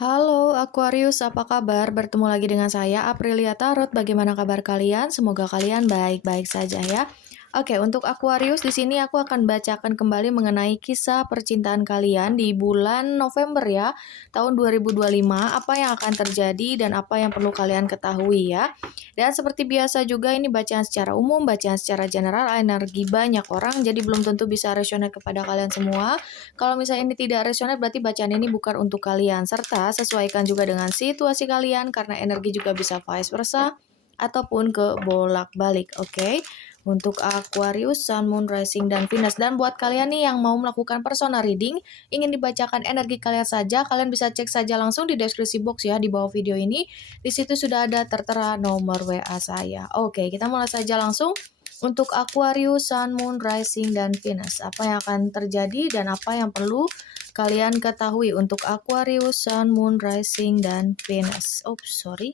Halo Aquarius, apa kabar? Bertemu lagi dengan saya Aprilia Tarot. Bagaimana kabar kalian? Semoga kalian baik-baik saja ya. Oke, untuk Aquarius di sini aku akan bacakan kembali mengenai kisah percintaan kalian di bulan November ya, tahun 2025. Apa yang akan terjadi dan apa yang perlu kalian ketahui ya. Dan seperti biasa juga ini bacaan secara umum, bacaan secara general, energi banyak orang, jadi belum tentu bisa resonate kepada kalian semua. Kalau misalnya ini tidak resonate, berarti bacaan ini bukan untuk kalian. Serta sesuaikan juga dengan situasi kalian, karena energi juga bisa vice versa, ataupun ke bolak-balik, oke? Untuk Aquarius, Sun, Moon, Rising, dan Venus. Dan buat kalian nih yang mau melakukan personal reading, ingin dibacakan energi kalian saja, kalian bisa cek saja langsung di deskripsi box ya, di bawah video ini. Di situ sudah ada tertera nomor WA saya. Oke, kita mulai saja langsung. Untuk Aquarius, Sun, Moon, Rising, dan Venus, apa yang akan terjadi dan apa yang perlu kalian ketahui untuk Aquarius, Sun, Moon, Rising, dan Venus. Oops, sorry.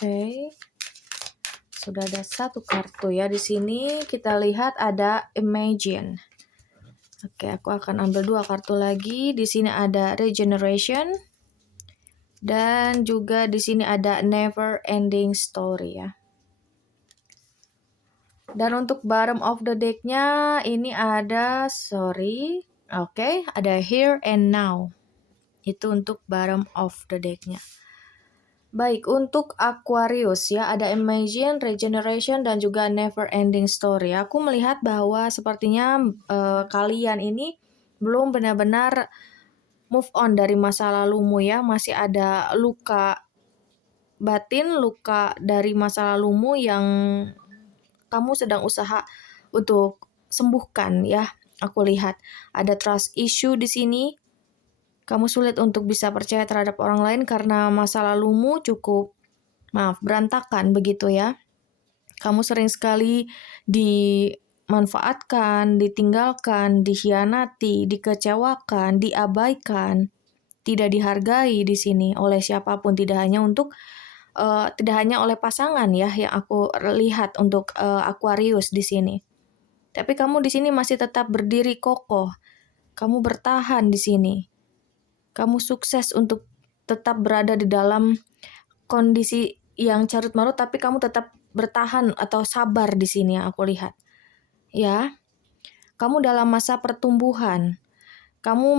Oke. Sudah ada satu kartu ya di sini. Kita lihat ada Imagine. Oke, aku akan ambil dua kartu lagi. Di sini ada Regeneration dan juga di sini ada Never Ending Story ya. Dan untuk bottom of the deck-nya ini ada ada Here and Now. Itu untuk bottom of the deck-nya. Baik, untuk Aquarius ya, ada Imagine, Regeneration, dan juga Never Ending Story. Aku melihat bahwa sepertinya kalian ini belum benar-benar move on dari masa lalumu ya. Masih ada luka batin, luka dari masa lalumu yang kamu sedang usaha untuk sembuhkan ya. Aku lihat ada trust issue di sini. Kamu sulit untuk bisa percaya terhadap orang lain karena masa lalumu cukup berantakan begitu ya. Kamu sering sekali dimanfaatkan, ditinggalkan, dikhianati, dikecewakan, diabaikan, tidak dihargai di sini oleh siapapun, tidak hanya oleh pasangan ya yang aku lihat untuk Aquarius di sini. Tapi kamu di sini masih tetap berdiri kokoh. Kamu bertahan di sini. Kamu sukses untuk tetap berada di dalam kondisi yang carut marut, tapi kamu tetap bertahan atau sabar di sini yang aku lihat. Ya, kamu dalam masa pertumbuhan. Kamu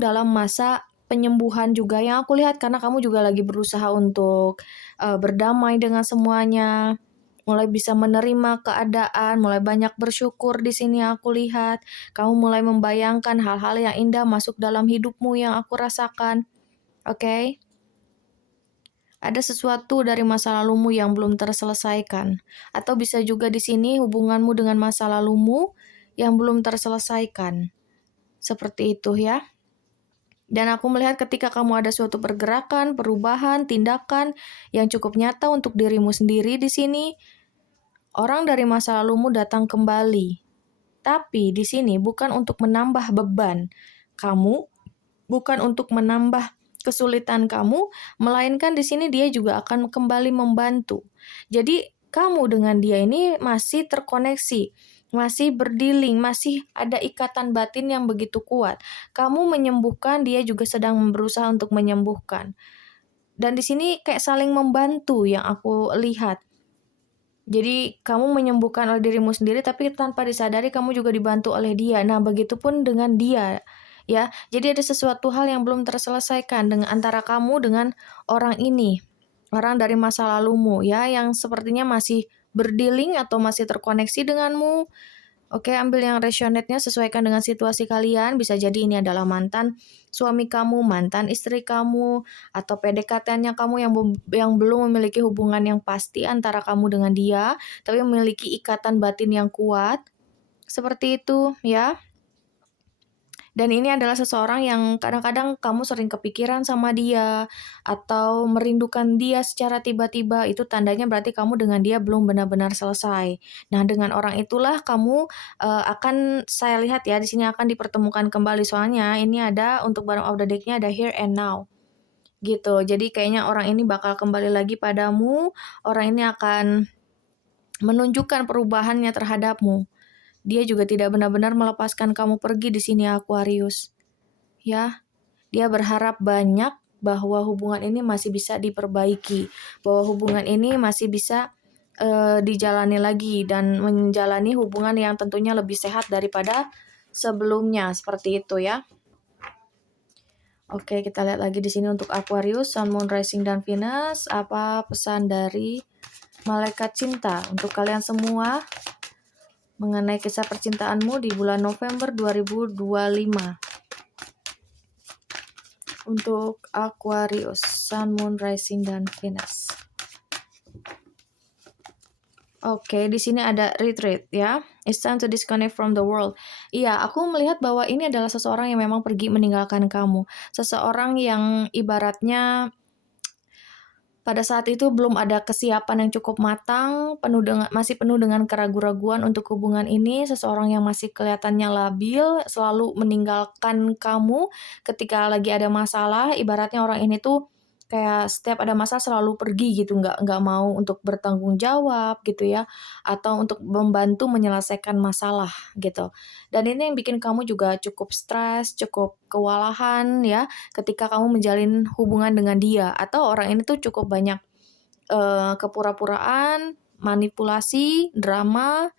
dalam masa penyembuhan juga yang aku lihat, karena kamu juga lagi berusaha untuk berdamai dengan semuanya, mulai bisa menerima keadaan, mulai banyak bersyukur di sini aku lihat. Kamu mulai membayangkan hal-hal yang indah masuk dalam hidupmu yang aku rasakan. Oke? Ada sesuatu dari masa lalumu yang belum terselesaikan. Atau bisa juga di sini hubunganmu dengan masa lalumu yang belum terselesaikan. Seperti itu ya. Dan aku melihat ketika kamu ada suatu pergerakan, perubahan, tindakan yang cukup nyata untuk dirimu sendiri di sini, orang dari masa lalumu datang kembali. Tapi di sini bukan untuk menambah beban kamu, bukan untuk menambah kesulitan kamu, melainkan di sini dia juga akan kembali membantu. Jadi kamu dengan dia ini masih terkoneksi, masih berdiling, masih ada ikatan batin yang begitu kuat. Kamu menyembuhkan, dia juga sedang berusaha untuk menyembuhkan. Dan di sini kayak saling membantu yang aku lihat. Jadi kamu menyembuhkan oleh dirimu sendiri, tapi tanpa disadari kamu juga dibantu oleh dia. Nah, begitupun dengan dia, ya. Jadi ada sesuatu hal yang belum terselesaikan dengan antara kamu dengan orang ini, orang dari masa lalumu, ya, yang sepertinya masih berdealing atau masih terkoneksi denganmu. Oke, ambil yang resonate-nya, sesuaikan dengan situasi kalian. Bisa jadi ini adalah mantan suami kamu, mantan istri kamu, atau PDKT-nya kamu yang belum memiliki hubungan yang pasti antara kamu dengan dia, tapi memiliki ikatan batin yang kuat. Seperti itu, ya. Dan ini adalah seseorang yang kadang-kadang kamu sering kepikiran sama dia atau merindukan dia secara tiba-tiba. Itu tandanya berarti kamu dengan dia belum benar-benar selesai. Nah, dengan orang itulah kamu akan, saya lihat ya di sini akan dipertemukan kembali, soalnya ini ada untuk bottom of the deck-nya ada Here and Now. Gitu. Jadi kayaknya orang ini bakal kembali lagi padamu. Orang ini akan menunjukkan perubahannya terhadapmu. dia juga tidak benar-benar melepaskan kamu pergi di sini Aquarius. Ya, dia berharap banyak bahwa hubungan ini masih bisa diperbaiki, bahwa hubungan ini masih bisa dijalani lagi dan menjalani hubungan yang tentunya lebih sehat daripada sebelumnya, seperti itu ya. Oke, kita lihat lagi di sini untuk Aquarius, Sun, Moon, Rising, dan Venus. Apa pesan dari Malaikat Cinta untuk kalian semua mengenai kisah percintaanmu di bulan November 2025? Untuk Aquarius, Sun, Moon, Rising, dan Venus. Oke, di sini ada retreat ya. It's time to disconnect from the world. Iya, aku melihat bahwa ini adalah seseorang yang memang pergi meninggalkan kamu. Seseorang yang ibaratnya pada saat itu belum ada kesiapan yang cukup matang, masih penuh dengan keraguan-raguan untuk hubungan ini, seseorang yang masih kelihatannya labil, selalu meninggalkan kamu ketika lagi ada masalah, ibaratnya orang ini tuh kayak setiap ada masalah selalu pergi gitu, nggak mau untuk bertanggung jawab gitu ya, atau untuk membantu menyelesaikan masalah gitu. Dan ini yang bikin kamu juga cukup stres, cukup kewalahan ya, ketika kamu menjalin hubungan dengan dia, atau orang ini tuh cukup banyak kepura-puraan, manipulasi, drama,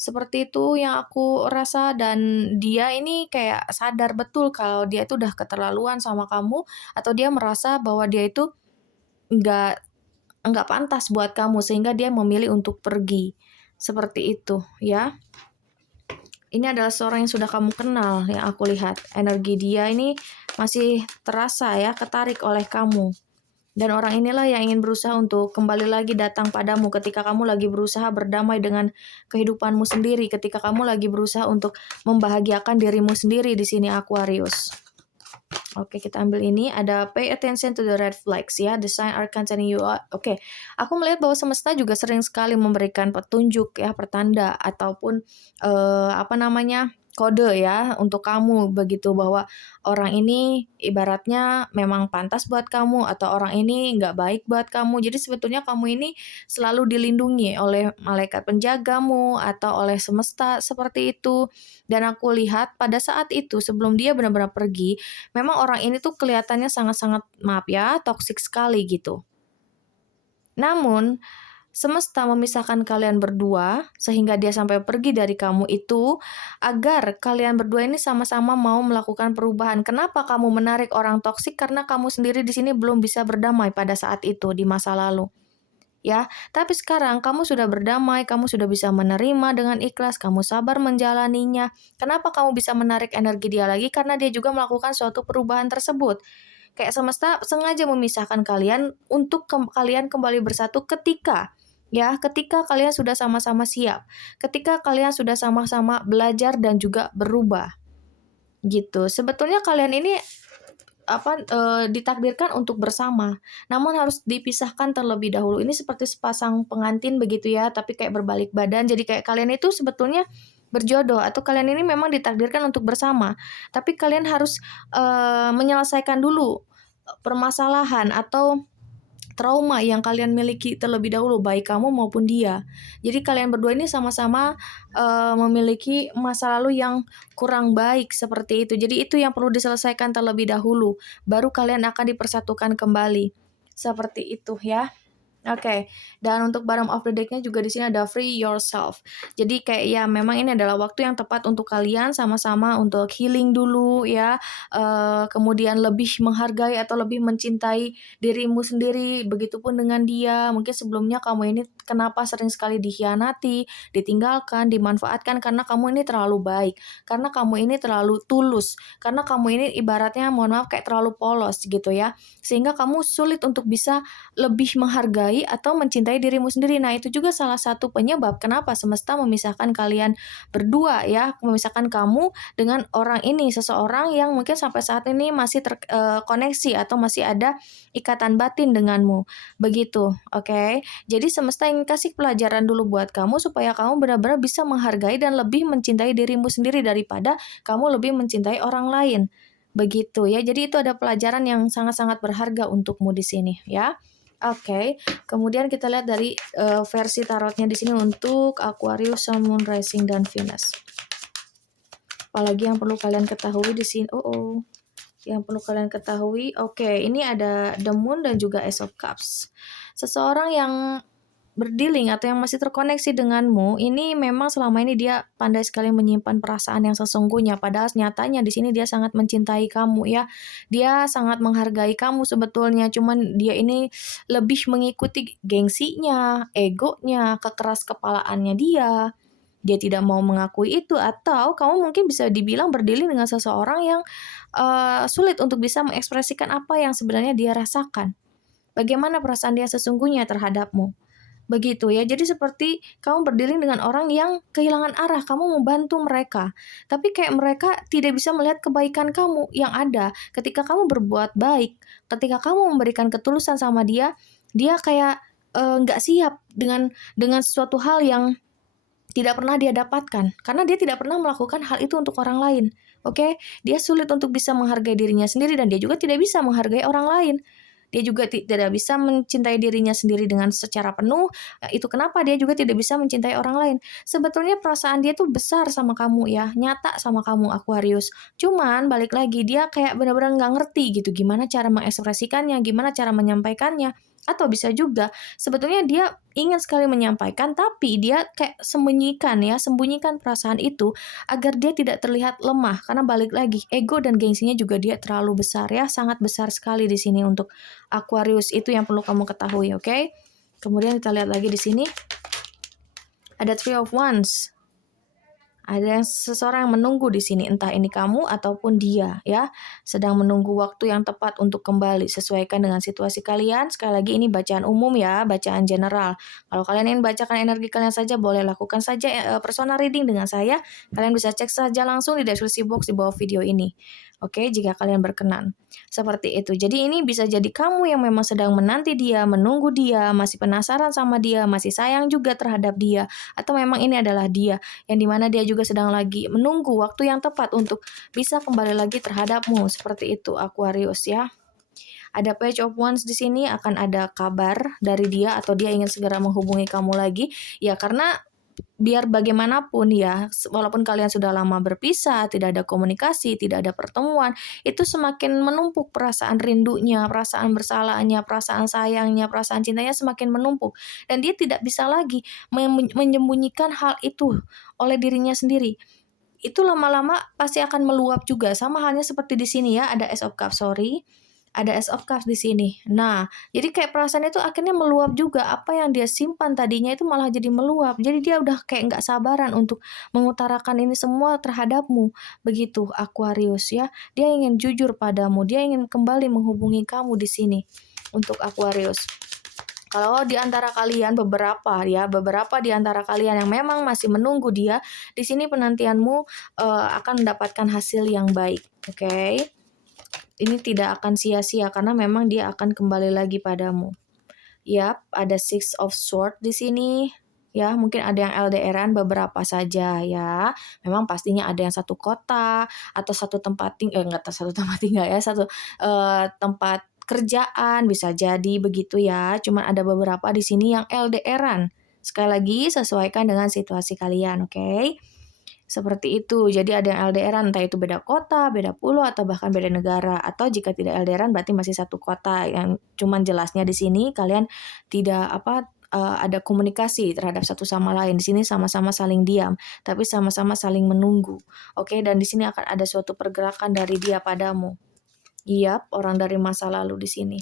seperti itu yang aku rasa. Dan dia ini kayak sadar betul kalau dia itu udah keterlaluan sama kamu, atau dia merasa bahwa dia itu nggak nggak pantas buat kamu, sehingga dia memilih untuk pergi. Seperti itu ya. Ini adalah seorang yang sudah kamu kenal, yang aku lihat. Energi dia ini masih terasa ya, ketarik oleh kamu. Dan orang inilah yang ingin berusaha untuk kembali lagi datang padamu ketika kamu lagi berusaha berdamai dengan kehidupanmu sendiri, ketika kamu lagi berusaha untuk membahagiakan dirimu sendiri di sini Aquarius. Oke, kita ambil ini, ada pay attention to the red flags ya, the sign are containing you. Oke, aku melihat bahwa semesta juga sering sekali memberikan petunjuk ya, pertanda ataupun kode ya untuk kamu begitu, bahwa orang ini ibaratnya memang pantas buat kamu atau orang ini nggak baik buat kamu. Jadi sebetulnya kamu ini selalu dilindungi oleh malaikat penjagamu atau oleh semesta seperti itu. Dan aku lihat pada saat itu sebelum dia benar-benar pergi, memang orang ini tuh kelihatannya sangat-sangat, maaf ya, toksik sekali gitu. Namun, semesta memisahkan kalian berdua sehingga dia sampai pergi dari kamu itu agar kalian berdua ini sama-sama mau melakukan perubahan. Kenapa kamu menarik orang toksik? Karena kamu sendiri di sini belum bisa berdamai pada saat itu di masa lalu. Ya, tapi sekarang kamu sudah berdamai, kamu sudah bisa menerima dengan ikhlas, kamu sabar menjalaninya. Kenapa kamu bisa menarik energi dia lagi? Karena dia juga melakukan suatu perubahan tersebut. Kayak semesta sengaja memisahkan kalian untuk kalian kembali bersatu ketika kalian sudah sama-sama siap, ketika kalian sudah sama-sama belajar dan juga berubah. Gitu. Sebetulnya kalian ini ditakdirkan untuk bersama, namun harus dipisahkan terlebih dahulu. Ini seperti sepasang pengantin begitu ya, tapi kayak berbalik badan. Jadi kayak kalian itu sebetulnya berjodoh atau kalian ini memang ditakdirkan untuk bersama, tapi kalian harus menyelesaikan dulu permasalahan atau trauma yang kalian miliki terlebih dahulu, baik kamu maupun dia. Jadi kalian berdua ini sama-sama memiliki masa lalu yang kurang baik seperti itu. Jadi itu yang perlu diselesaikan terlebih dahulu, baru kalian akan dipersatukan kembali. Seperti itu ya. Oke, dan untuk bottom of the deck-nya juga di sini ada free yourself. Jadi kayak ya memang ini adalah waktu yang tepat untuk kalian sama-sama untuk healing dulu ya, kemudian lebih menghargai atau lebih mencintai dirimu sendiri, begitupun dengan dia. Mungkin sebelumnya kamu ini kenapa sering sekali dikhianati, ditinggalkan, dimanfaatkan karena kamu ini terlalu baik, karena kamu ini terlalu tulus, karena kamu ini ibaratnya mohon maaf kayak terlalu polos gitu ya, sehingga kamu sulit untuk bisa lebih menghargai atau mencintai dirimu sendiri. Nah, itu juga salah satu penyebab kenapa semesta memisahkan kalian berdua ya, memisahkan kamu dengan orang ini, seseorang yang mungkin sampai saat ini masih terkoneksi atau masih ada ikatan batin denganmu. Begitu, oke? Jadi semesta ingin kasih pelajaran dulu buat kamu supaya kamu benar-benar bisa menghargai dan lebih mencintai dirimu sendiri daripada kamu lebih mencintai orang lain. Begitu ya. Jadi itu ada pelajaran yang sangat-sangat berharga untukmu di sini ya. Oke, kemudian kita lihat dari versi tarotnya di sini untuk Aquarius, Sun, Moon, Rising, dan Venus. Apalagi yang perlu kalian ketahui di sini? Yang perlu kalian ketahui, oke, ini ada The Moon dan juga Ace of Cups. Seseorang yang berdealing atau yang masih terkoneksi denganmu, ini memang selama ini dia pandai sekali menyimpan perasaan yang sesungguhnya. Padahal nyatanya di sini dia sangat mencintai kamu ya. Dia sangat menghargai kamu sebetulnya. Cuman dia ini lebih mengikuti gengsinya, egonya, kekeras kepalaannya dia. Dia tidak mau mengakui itu, atau kamu mungkin bisa dibilang berdealing dengan seseorang yang sulit untuk bisa mengekspresikan apa yang sebenarnya dia rasakan. Bagaimana perasaan dia sesungguhnya terhadapmu. Begitu ya, jadi seperti kamu berdealing dengan orang yang kehilangan arah, kamu membantu mereka. Tapi kayak mereka tidak bisa melihat kebaikan kamu yang ada. Ketika kamu berbuat baik, ketika kamu memberikan ketulusan sama dia, dia kayak nggak siap dengan sesuatu hal yang tidak pernah dia dapatkan, karena dia tidak pernah melakukan hal itu untuk orang lain. Oke, dia sulit untuk bisa menghargai dirinya sendiri dan dia juga tidak bisa menghargai orang lain. Dia juga tidak bisa mencintai dirinya sendiri dengan secara penuh. Itu kenapa dia juga tidak bisa mencintai orang lain. Sebetulnya perasaan dia tuh besar sama kamu ya, nyata sama kamu Aquarius. Cuman balik lagi dia kayak benar-benar nggak ngerti gitu gimana cara mengekspresikannya, gimana cara menyampaikannya. Atau bisa juga sebetulnya dia ingin sekali menyampaikan tapi dia kayak sembunyikan perasaan itu agar dia tidak terlihat lemah, karena balik lagi ego dan gengsinya juga dia terlalu besar ya, sangat besar sekali di sini untuk Aquarius. Itu yang perlu kamu ketahui, oke? Kemudian kita lihat lagi di sini ada Three of Wands. Ada seseorang yang menunggu di sini, entah ini kamu ataupun dia ya, sedang menunggu waktu yang tepat untuk kembali. Sesuaikan dengan situasi kalian. Sekali lagi ini bacaan umum ya, bacaan general. Kalau kalian ingin bacakan energi kalian saja, boleh lakukan saja personal reading dengan saya. Kalian bisa cek saja langsung di deskripsi box di bawah video ini. Oke, jika kalian berkenan. Seperti itu. Jadi ini bisa jadi kamu yang memang sedang menanti dia, menunggu dia, masih penasaran sama dia, masih sayang juga terhadap dia, atau memang ini adalah dia yang dimana dia juga sedang lagi menunggu waktu yang tepat untuk bisa kembali lagi terhadapmu. Seperti itu Aquarius ya. Ada Page of Wands di sini, akan ada kabar dari dia atau dia ingin segera menghubungi kamu lagi. Ya karena biar bagaimanapun ya, walaupun kalian sudah lama berpisah, tidak ada komunikasi, tidak ada pertemuan, itu semakin menumpuk perasaan rindunya, perasaan bersalahnya, perasaan sayangnya, perasaan cintanya semakin menumpuk. Dan dia tidak bisa lagi menyembunyikan hal itu oleh dirinya sendiri. Itu lama-lama pasti akan meluap juga. Sama halnya seperti di sini ya, ada Ace of Cups, ada Ace of Cups di sini. Nah, jadi kayak perasaan itu akhirnya meluap juga. Apa yang dia simpan tadinya itu malah jadi meluap. Jadi dia udah kayak nggak sabaran untuk mengutarakan ini semua terhadapmu. Begitu Aquarius ya. Dia ingin jujur padamu. Dia ingin kembali menghubungi kamu di sini untuk Aquarius. Kalau di antara kalian beberapa di antara kalian yang memang masih menunggu dia, di sini penantianmu akan mendapatkan hasil yang baik. Oke. Ini tidak akan sia-sia karena memang dia akan kembali lagi padamu. Yap, ada Six of Swords di sini. Ya, mungkin ada yang LDRan beberapa saja ya. Memang pastinya ada yang satu kota atau satu tempat tinggal, enggak satu tempat tinggal ya, satu tempat kerjaan bisa jadi begitu ya. Cuman ada beberapa di sini yang LDRan. Sekali lagi sesuaikan dengan situasi kalian, oke? Seperti itu. Jadi ada yang LDRan, entah itu beda kota, beda pulau, atau bahkan beda negara. Atau jika tidak LDRan berarti masih satu kota. Yang cuman jelasnya di sini kalian tidak ada komunikasi terhadap satu sama lain. Di sini sama-sama saling diam, tapi sama-sama saling menunggu. Oke, dan di sini akan ada suatu pergerakan dari dia padamu. Iya, orang dari masa lalu di sini.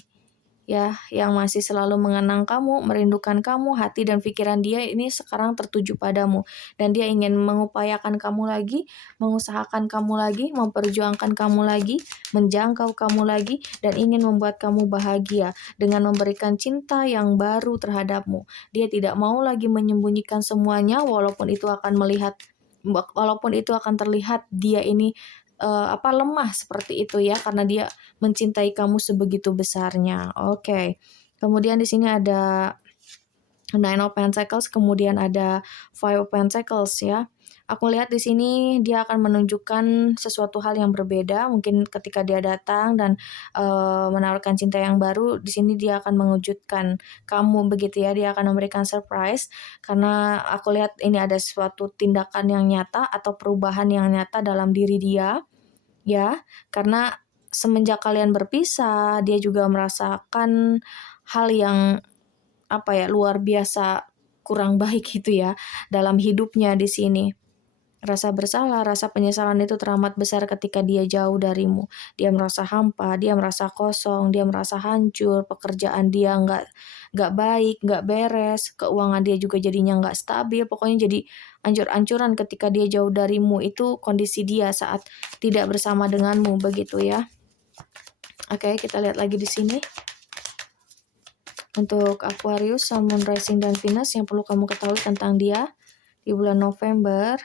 Ya, yang masih selalu mengenang kamu, merindukan kamu, hati dan pikiran dia ini sekarang tertuju padamu. Dan dia ingin mengupayakan kamu lagi, mengusahakan kamu lagi, memperjuangkan kamu lagi, menjangkau kamu lagi, dan ingin membuat kamu bahagia dengan memberikan cinta yang baru terhadapmu. Dia tidak mau lagi menyembunyikan semuanya, walaupun itu akan terlihat dia ini lemah seperti itu ya, karena dia mencintai kamu sebegitu besarnya. Oke. Kemudian di sini ada Nine of Pentacles, kemudian ada Five of Pentacles ya. Aku lihat di sini dia akan menunjukkan sesuatu hal yang berbeda, mungkin ketika dia datang dan, menawarkan cinta yang baru, di sini dia akan mengejutkan kamu begitu ya, dia akan memberikan surprise, karena aku lihat ini ada suatu tindakan yang nyata atau perubahan yang nyata dalam diri dia, ya. Karena semenjak kalian berpisah, dia juga merasakan hal yang, apa ya, luar biasa kurang baik gitu ya, dalam hidupnya di sini. Rasa bersalah, rasa penyesalan itu teramat besar ketika dia jauh darimu. Dia merasa hampa, dia merasa kosong, dia merasa hancur, pekerjaan dia nggak baik, nggak beres, keuangan dia juga jadinya nggak stabil, pokoknya jadi ancur-ancuran ketika dia jauh darimu. Itu kondisi dia saat tidak bersama denganmu, begitu ya. Oke, kita lihat lagi di sini. Untuk Aquarius, Sun, Moon, Rising, dan Venus yang perlu kamu ketahui tentang dia di bulan November.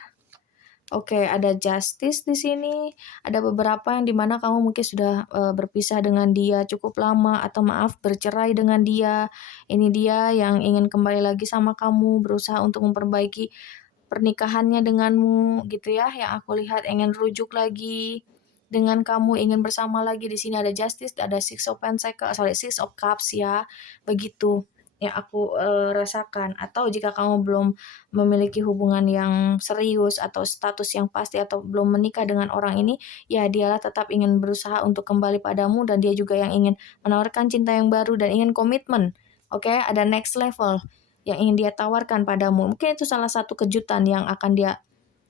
Oke, ada justice di sini, ada beberapa yang dimana kamu mungkin sudah, berpisah dengan dia cukup lama atau maaf bercerai dengan dia. Ini dia yang ingin kembali lagi sama kamu, berusaha untuk memperbaiki pernikahannya denganmu gitu ya, yang aku lihat ingin rujuk lagi dengan kamu, ingin bersama lagi. Di sini ada justice, ada Six of Cups ya, begitu yang aku, rasakan. Atau jika kamu belum memiliki hubungan yang serius atau status yang pasti atau belum menikah dengan orang ini, ya dialah tetap ingin berusaha untuk kembali padamu dan dia juga yang ingin menawarkan cinta yang baru dan ingin komitmen, oke? Ada next level yang ingin dia tawarkan padamu. Mungkin itu salah satu kejutan yang akan dia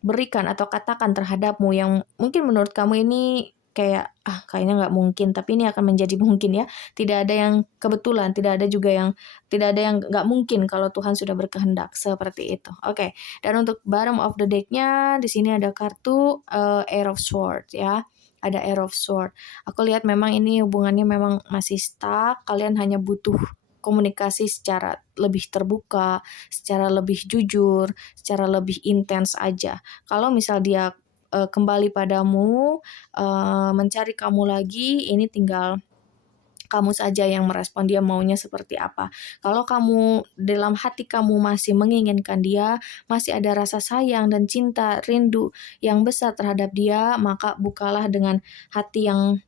berikan atau katakan terhadapmu yang mungkin menurut kamu ini kayak, "Ah, kayaknya nggak mungkin," tapi ini akan menjadi mungkin ya. Tidak ada yang kebetulan, tidak ada yang nggak mungkin kalau Tuhan sudah berkehendak, seperti itu. Oke, dan untuk bottom of the deck-nya di sini ada kartu, Ace of Swords ya, ada Ace of Swords. Aku lihat memang ini hubungannya memang masih stuck, kalian hanya butuh komunikasi secara lebih terbuka, secara lebih jujur, secara lebih intens aja. Kalau misal dia, kembali padamu, mencari kamu lagi, ini tinggal kamu saja yang merespon dia maunya seperti apa. Kalau kamu dalam hati kamu masih menginginkan dia, masih ada rasa sayang dan cinta, rindu yang besar terhadap dia, maka bukalah dengan hati yang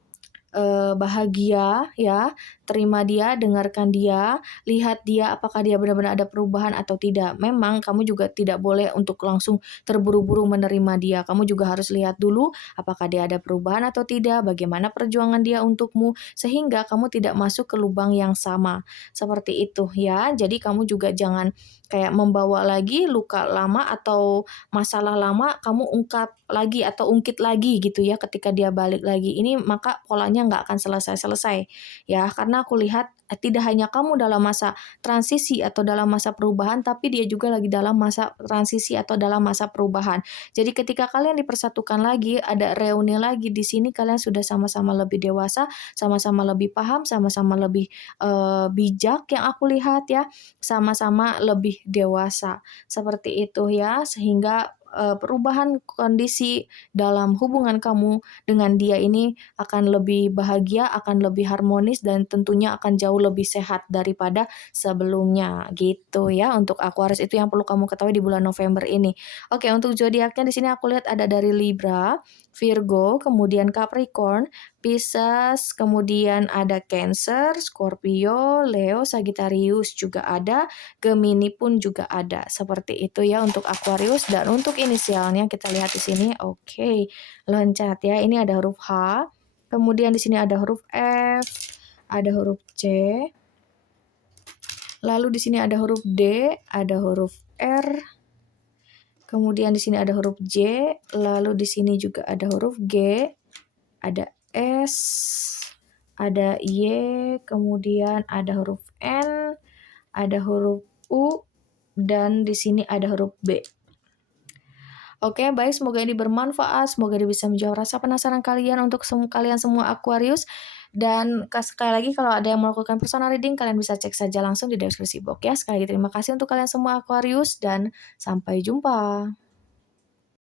bahagia ya, terima dia, dengarkan dia, lihat dia apakah dia benar-benar ada perubahan atau tidak. Memang kamu juga tidak boleh untuk langsung terburu-buru menerima dia. Kamu juga harus lihat dulu apakah dia ada perubahan atau tidak, bagaimana perjuangan dia untukmu, sehingga kamu tidak masuk ke lubang yang sama. Seperti itu ya. Jadi kamu juga jangan kayak membawa lagi luka lama atau masalah lama kamu ungkap lagi atau ungkit lagi gitu ya ketika dia balik lagi. Ini maka polanya nggak akan selesai-selesai ya, karena aku lihat tidak hanya kamu dalam masa transisi atau dalam masa perubahan, tapi dia juga lagi dalam masa transisi atau dalam masa perubahan. Jadi ketika kalian dipersatukan lagi, ada reuni lagi di sini kalian sudah sama-sama lebih dewasa, sama-sama lebih paham, sama-sama lebih, bijak yang aku lihat ya, sama-sama lebih dewasa. Seperti itu ya, sehingga, perubahan kondisi dalam hubungan kamu dengan dia ini akan lebih bahagia, akan lebih harmonis, dan tentunya akan jauh lebih sehat daripada sebelumnya, gitu ya. Untuk Aquarius itu yang perlu kamu ketahui di bulan November ini. Oke, untuk zodiaknya di sini aku lihat ada dari Libra, Virgo, kemudian Capricorn, Pisces, kemudian ada Cancer, Scorpio, Leo, Sagittarius juga ada, Gemini pun juga ada. Seperti itu ya untuk Aquarius, dan untuk inisialnya kita lihat di sini. Oke, loncat ya. Ini ada huruf H, kemudian di sini ada huruf F, ada huruf C, lalu di sini ada huruf D, ada huruf R, kemudian di sini ada huruf J, lalu di sini juga ada huruf G, ada S, ada Y, kemudian ada huruf N, ada huruf U, dan di sini ada huruf B. Oke, baik, semoga ini bermanfaat, semoga ini bisa menjawab rasa penasaran kalian untuk kalian semua Aquarius. Dan sekali lagi kalau ada yang melakukan personal reading, kalian bisa cek saja langsung di deskripsi box ya. Sekali lagi terima kasih untuk kalian semua Aquarius dan sampai jumpa.